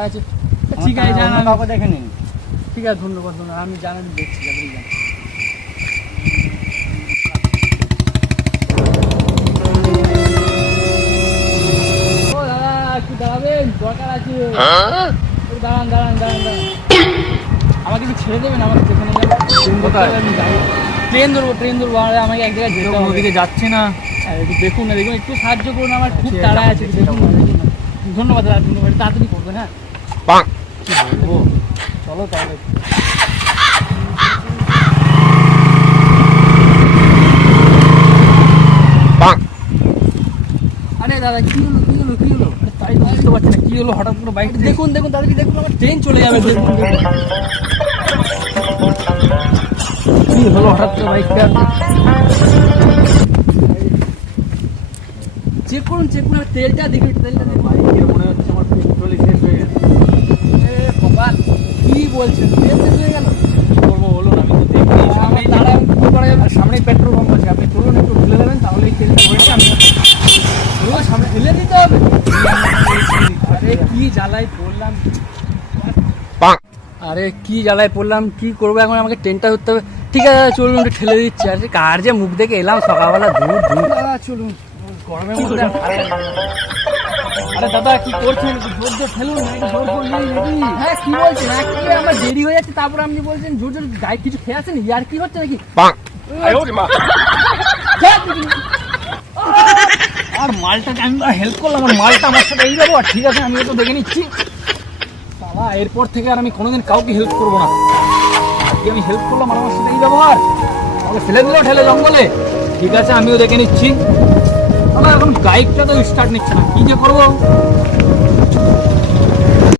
ঠান্ডা আছে। ঠিক আছে জান, কাউকে দেখে নিন। ঠিক আছে ধন্যবাদ, আমি জানান দেখছি। ও দাদা একটু দাঁড়াবেন, দরকার আছে। দাঁড়ান দাঁড়ান দাঁড়ান দাঁড়ান, আমাকে একটু ছেড়ে দেবেন, আমাকে যেখানে আমি যাই। ট্রেন ধরবো, আমাকে এক জায়গায় যেতে হবে। ওদিকে যাচ্ছে না। একটু দেখুন না, দেখুন একটু সাহায্য করুন, আমার খুব তাড়া আছে। দেখুন না, দেখুন না। ধন্যবাদ দাদা, ধন্যবাদ, তাড়াতাড়ি করবেন। হ্যাঁ কি বলবো, চলো তাহলে। আরে দাদা কি হলো কি হলো কি হলো? তাই বুঝতে পারছি না কি হলো, হঠাৎ করে বাইক। দেখুন দেখুন তাদেরকে দেখুন, আমার ট্রেন চলে যাবে। কি হলো হঠাৎ করে বাইকটা? চেক করুন তেলটা দেখুন, তেলটা দেখুন। বাইকের মনে হচ্ছে আমার পেট্রোলই শেষ হয়ে গেছে। কপাল, কি বলছেন, তেল শেষ হয়ে গেল? কি করবো বলুন, আমি তো দেখিনি। সামনেই তারা কি করা যাবে? সামনেই পেট্রোল পাম্প আছে, আপনি চলুন একটু ঢেলে দেবেন, তাহলে এই তেলটা ভরেছে আমি সামনে ফেলে দিতে হবে। আরে কি জ্বালায় পড়লাম, আরে কি জ্বালায় পড়লাম, কি করবো এখন? আমাকে ট্রেনটা ধরতে হবে। ঠিক আছে দাদা চলুন, একটু ঠেলে দিচ্ছি। আর কার যে মুখ দেখে এলাম সকালবেলা, দূর দূর। দাদা চলুন, গরমের মধ্যে আর ভালো লাগে না। আরে দাদা কি করছেন, একটু জোর জোর ঠেলুন, একটু জোর জোর নেই নাকি? হ্যাঁ কি বলছেন, একেবারে আমার দেরি হয়ে যাচ্ছে, তারপর আপনি বলছেন জোর জোর। গায়ে কিছু খেয়ে আছেন, ইয়ার কি হচ্ছে নাকি? আর মালটাকে আমি হেল্প করলাম, আমার মালটা আমার সাথে এই যাবো। ঠিক আছে আমি তো দেখে নিচ্ছি। বাবা এরপর থেকে আর আমি কোনোদিন কাউকে হেল্প করবো না। আজকে আমি হেল্প করলাম আর আমার সাথে এই ব্যবহার, আমাকে ফেলে দিল ঠেলে জঙ্গলে। ঠিক আছে আমিও দেখে নিচ্ছি। এখন বাইকটা তো স্টার্ট নিচ্ছে না, কি যে করবো।